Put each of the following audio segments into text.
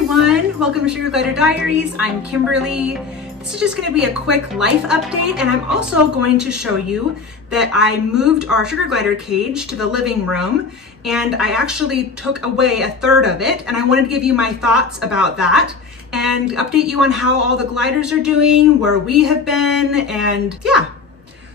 everyone, welcome to Sugar Glider Diaries. I'm Kimberly. This is just going to be a quick life update, and I'm also going to show you that I moved our sugar glider cage to the living room, and I actually took away a third of it, and I wanted to give you my thoughts about that and update you on how all the gliders are doing, where we have been, and yeah.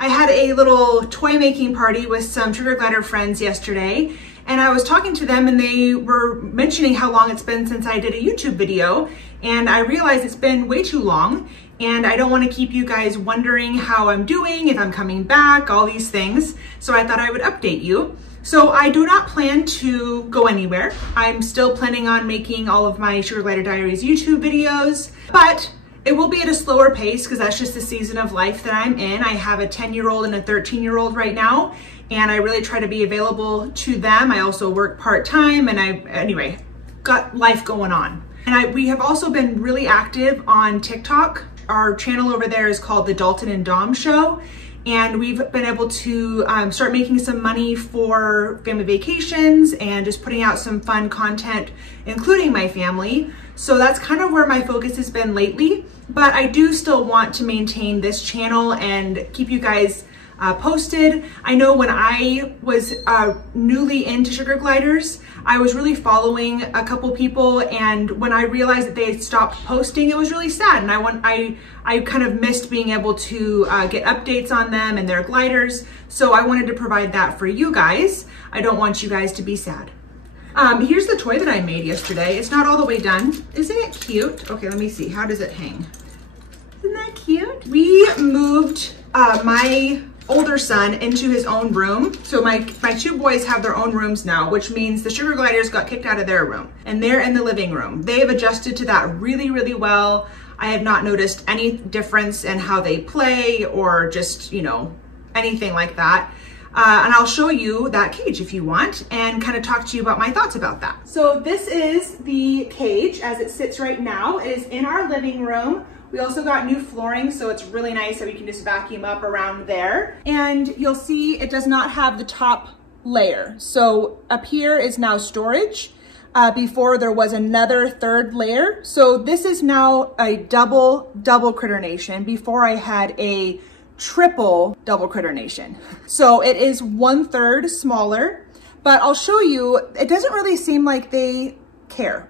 I had a little toy making party with some sugar glider friends yesterday, and I was talking to them and they were mentioning how long it's been since I did a YouTube video, and I realized it's been way too long, and I don't want to keep you guys wondering how I'm doing, if I'm coming back, all these things. So I thought I would update you. So I do not plan to go anywhere. I'm still planning on making all of my Sugar Glider Diaries YouTube videos, but it will be at a slower pace because that's just the season of life that I'm in. I have a 10-year-old and a 13-year-old right now, and I really try to be available to them. I also work part-time, and anyway, got life going on. And we have also been really active on TikTok. Our channel over there is called The Dalton and Dom Show, and we've been able to start making some money for family vacations and just putting out some fun content, including my family. So that's kind of where my focus has been lately, but I do still want to maintain this channel and keep you guys posted. I know when I was newly into sugar gliders, I was really following a couple people, and when I realized that they had stopped posting, it was really sad, and I kind of missed being able to get updates on them and their gliders, so I wanted to provide that for you guys. I don't want you guys to be sad. Here's the toy that I made yesterday. It's not all the way done. Isn't it cute? Okay, let me see. How does it hang? Isn't that cute? We moved my older son into his own room. So my two boys have their own rooms now, which means the sugar gliders got kicked out of their room and they're in the living room. They have adjusted to that really, really well. I have not noticed any difference in how they play or just, you know, anything like that. And I'll show you that cage if you want and kind of talk to you about my thoughts about that. So this is the cage as it sits right now. It is in our living room. We also got new flooring, so it's really nice that we can just vacuum up around there. And you'll see it does not have the top layer. So up here is now storage. Before there was another third layer. So this is now a double critter nation. Before I had a triple double critter nation. So it is 1/3 smaller, but I'll show you, it doesn't really seem like they care.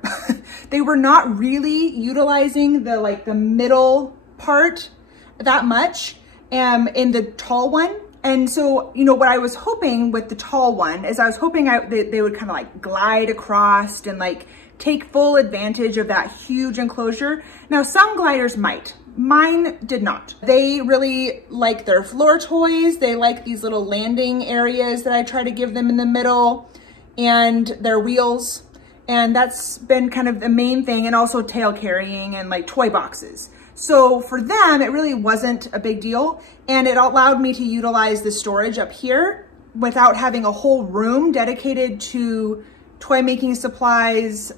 They were not really utilizing the middle part that much in the tall one. And so, you know, what I was hoping with the tall one is I was hoping they would kind of like glide across and like take full advantage of that huge enclosure. Now, some gliders might. Mine did not. They really like their floor toys. They like these little landing areas that I try to give them in the middle and their wheels. And that's been kind of the main thing, and also tail carrying and like toy boxes. So for them, it really wasn't a big deal. And it allowed me to utilize the storage up here without having a whole room dedicated to toy making supplies,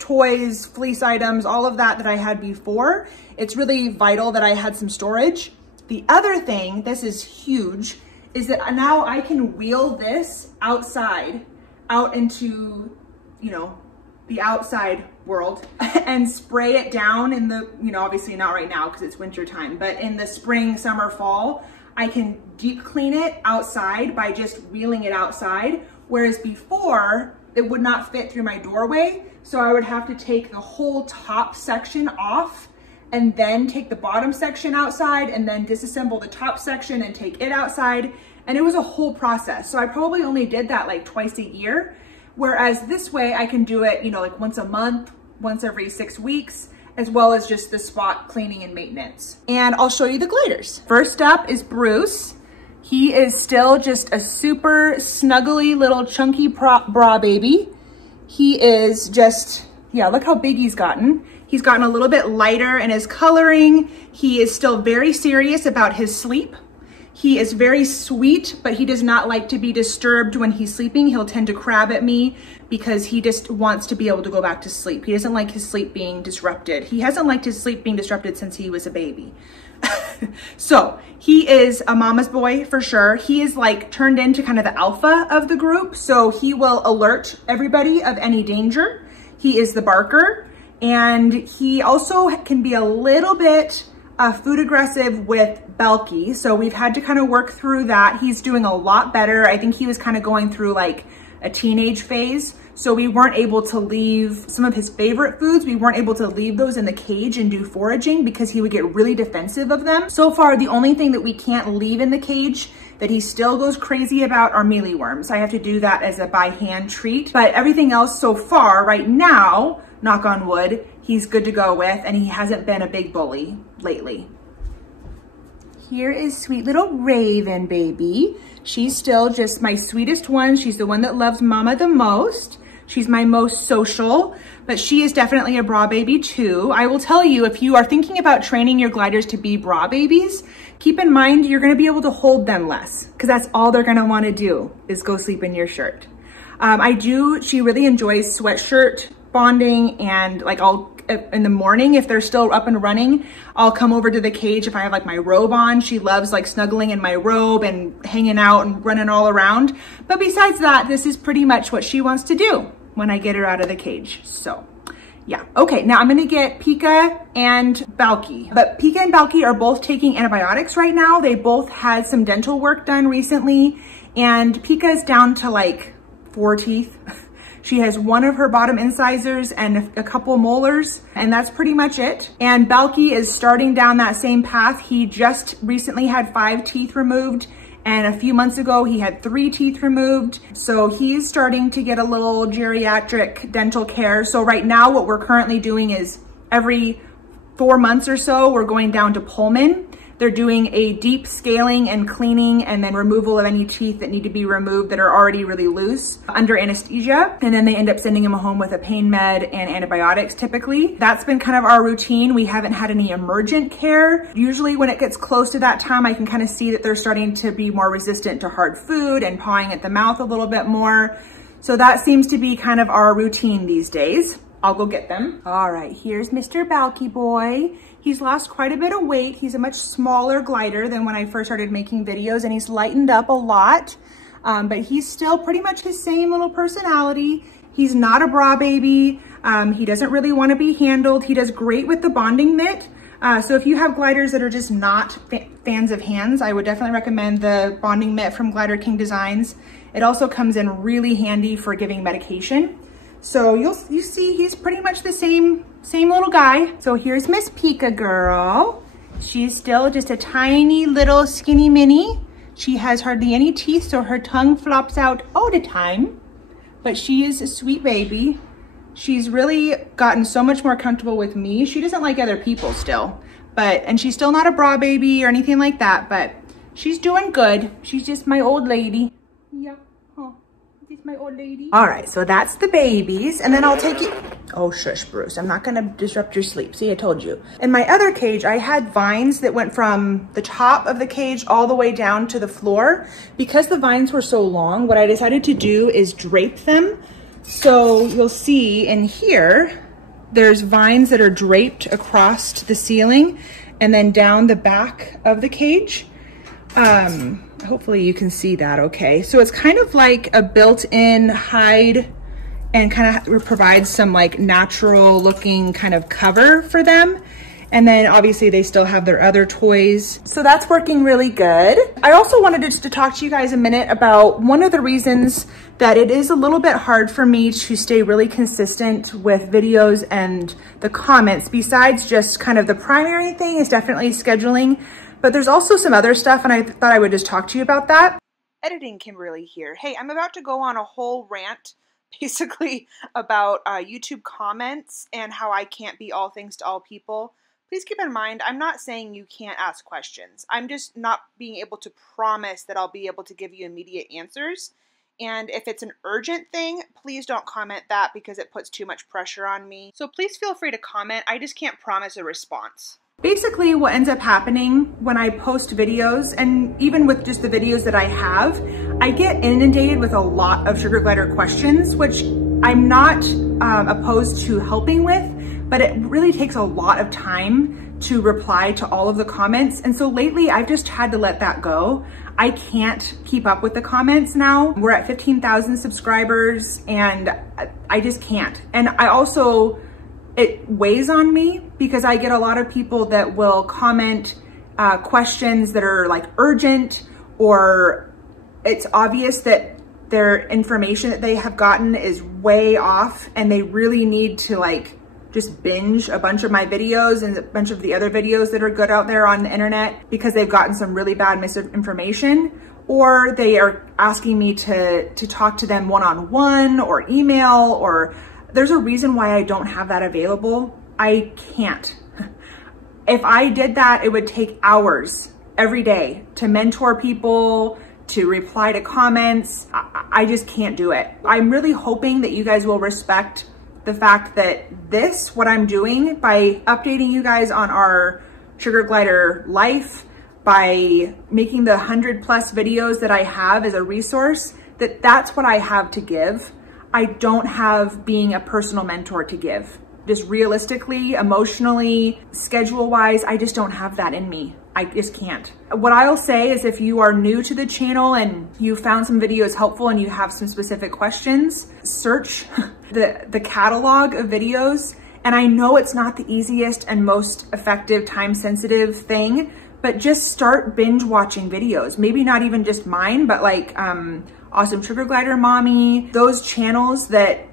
toys, fleece items, all of that I had before. It's really vital that I had some storage. The other thing, this is huge, is that now I can wheel this outside, out into, you know, the outside world and spray it down in the, you know, obviously not right now because it's winter time, but in the spring, summer, fall, I can deep clean it outside by just wheeling it outside. Whereas before, it would not fit through my doorway. So I would have to take the whole top section off and then take the bottom section outside and then disassemble the top section and take it outside. And it was a whole process. So I probably only did that like twice a year. Whereas this way I can do it, you know, like once a month, once every 6 weeks, as well as just the spot cleaning and maintenance. And I'll show you the gliders. First up is Bruce. He is still just a super snuggly little chunky bra baby. He is just, yeah, look how big he's gotten. He's gotten a little bit lighter in his coloring. He is still very serious about his sleep. He is very sweet, but he does not like to be disturbed when he's sleeping. He'll tend to crab at me because he just wants to be able to go back to sleep. He doesn't like his sleep being disrupted. He hasn't liked his sleep being disrupted since he was a baby. So he is a mama's boy for sure. He is like turned into kind of the alpha of the group. So he will alert everybody of any danger. He is the barker. And he also can be a little bit food aggressive with Belky. So we've had to kind of work through that. He's doing a lot better. I think he was kind of going through like a teenage phase. So we weren't able to leave some of his favorite foods. We weren't able to leave those in the cage and do foraging because he would get really defensive of them. So far, the only thing that we can't leave in the cage that he still goes crazy about are mealyworms. I have to do that as a by hand treat, but everything else so far right now, knock on wood, he's good to go with, and he hasn't been a big bully lately. Here is sweet little Raven baby. She's still just my sweetest one. She's the one that loves mama the most. She's my most social, but she is definitely a bra baby too. I will tell you, if you are thinking about training your gliders to be bra babies, keep in mind you're gonna be able to hold them less because that's all they're gonna wanna do is go sleep in your shirt. She really enjoys sweatshirt bonding, and like in the morning, if they're still up and running, I'll come over to the cage if I have like my robe on. She loves like snuggling in my robe and hanging out and running all around. But besides that, this is pretty much what she wants to do when I get her out of the cage. So yeah, okay, now I'm gonna get Pika and Belky. But Pika and Belky are both taking antibiotics right now. They both had some dental work done recently, and Pika's down to like 4 teeth. She has one of her bottom incisors and a couple molars, and that's pretty much it. And Belky is starting down that same path. He just recently had 5 teeth removed, and a few months ago he had 3 teeth removed. So he's starting to get a little geriatric dental care. So right now what we're currently doing is every 4 months or so, we're going down to Pullman. They're doing a deep scaling and cleaning and then removal of any teeth that need to be removed that are already really loose under anesthesia. And then they end up sending him home with a pain med and antibiotics typically. That's been kind of our routine. We haven't had any emergent care. Usually when it gets close to that time, I can kind of see that they're starting to be more resistant to hard food and pawing at the mouth a little bit more. So that seems to be kind of our routine these days. I'll go get them. All right, here's Mr. Belky boy. He's lost quite a bit of weight. He's a much smaller glider than when I first started making videos, and he's lightened up a lot, but he's still pretty much his same little personality. He's not a bra baby. He doesn't really want to be handled. He does great with the bonding mitt. So if you have gliders that are just not fans of hands, I would definitely recommend the bonding mitt from Glider King Designs. It also comes in really handy for giving medication. So you see he's pretty much the same little guy. So here's Miss Pika girl. She's still just a tiny little skinny mini. She has hardly any teeth, so her tongue flops out all the time. But she is a sweet baby. She's really gotten so much more comfortable with me. She doesn't like other people still, and she's still not a bra baby or anything like that, but she's doing good. She's just my old lady. Yeah. My old lady. All right, so that's the babies, and then I'll take you. Oh, shush, Bruce. I'm not gonna disrupt your sleep. See, I told you. In my other cage, I had vines that went from the top of the cage all the way down to the floor. Because the vines were so long, what I decided to do is drape them. So you'll see in here, there's vines that are draped across the ceiling and then down the back of the cage. Hopefully you can see that okay. So it's kind of like a built-in hide and kind of provides some like natural looking kind of cover for them. And then obviously they still have their other toys. So that's working really good. I also wanted just to talk to you guys a minute about one of the reasons that it is a little bit hard for me to stay really consistent with videos and the comments, besides just kind of the primary thing is definitely scheduling. But there's also some other stuff, and I thought I would just talk to you about that. Editing Kimberly here. Hey, I'm about to go on a whole rant, basically, about YouTube comments and how I can't be all things to all people. Please keep in mind, I'm not saying you can't ask questions. I'm just not being able to promise that I'll be able to give you immediate answers. And if it's an urgent thing, please don't comment that because it puts too much pressure on me. So please feel free to comment. I just can't promise a response. Basically, what ends up happening when I post videos, and even with just the videos that I have, I get inundated with a lot of sugar glider questions, which I'm not opposed to helping with, but it really takes a lot of time to reply to all of the comments. And so lately, I've just had to let that go. I can't keep up with the comments now. We're at 15,000 subscribers, and I just can't. And I also it weighs on me because I get a lot of people that will comment questions that are like urgent, or it's obvious that their information that they have gotten is way off and they really need to like just binge a bunch of my videos and a bunch of the other videos that are good out there on the internet because they've gotten some really bad misinformation, or they are asking me to talk to them one-on-one or email, or there's a reason why I don't have that available. I can't. If I did that, it would take hours every day to mentor people, to reply to comments. I just can't do it. I'm really hoping that you guys will respect the fact that what I'm doing by updating you guys on our sugar glider life, by making the 100+ videos that I have as a resource, that's what I have to give. I don't have being a personal mentor to give. Just realistically, emotionally, schedule-wise, I just don't have that in me. I just can't. What I'll say is if you are new to the channel and you found some videos helpful and you have some specific questions, search the catalog of videos. And I know it's not the easiest and most effective, time-sensitive thing, but just start binge watching videos. Maybe not even just mine, but like Awesome Sugar Glider Mommy, those channels that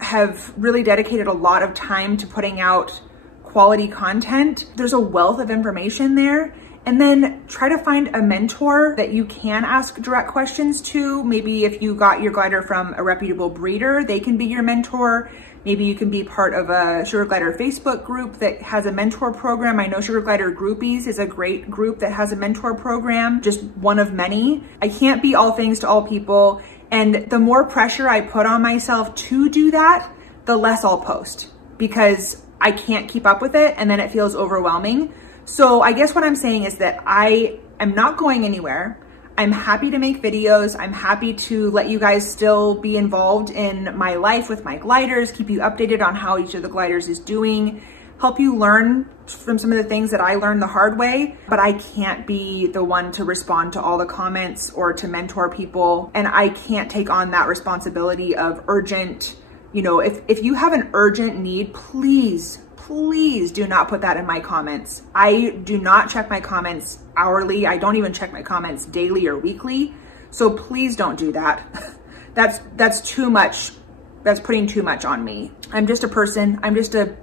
have really dedicated a lot of time to putting out quality content. There's a wealth of information there. And then try to find a mentor that you can ask direct questions to. Maybe if you got your glider from a reputable breeder, they can be your mentor. Maybe you can be part of a Sugar Glider Facebook group that has a mentor program. I know Sugar Glider Groupies is a great group that has a mentor program, just one of many. I can't be all things to all people. And the more pressure I put on myself to do that, the less I'll post because I can't keep up with it and then it feels overwhelming. So I guess what I'm saying is that I am not going anywhere. I'm happy to make videos. I'm happy to let you guys still be involved in my life with my gliders, keep you updated on how each of the gliders is doing, help you learn from some of the things that I learned the hard way, but I can't be the one to respond to all the comments or to mentor people. And I can't take on that responsibility of urgent, you know, if you have an urgent need, please do not put that in my comments. I do not check my comments hourly. I don't even check my comments daily or weekly. So please don't do that. That's too much. That's putting too much on me. I'm just a person. I'm just a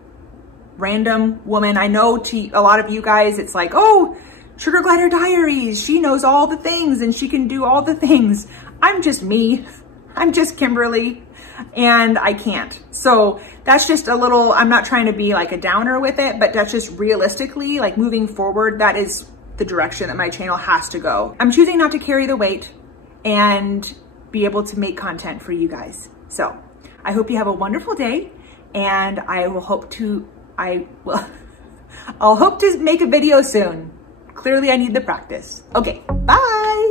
random woman. I know to a lot of you guys, it's like, oh, Sugar Glider Diaries. She knows all the things and she can do all the things. I'm just me. I'm just Kimberly. And I can't. So that's just a little, I'm not trying to be like a downer with it, but that's just realistically, like moving forward, that is the direction that my channel has to go. I'm choosing not to carry the weight and be able to make content for you guys. So I hope you have a wonderful day, and I'll hope to make a video soon. Clearly I need the practice. Okay, bye.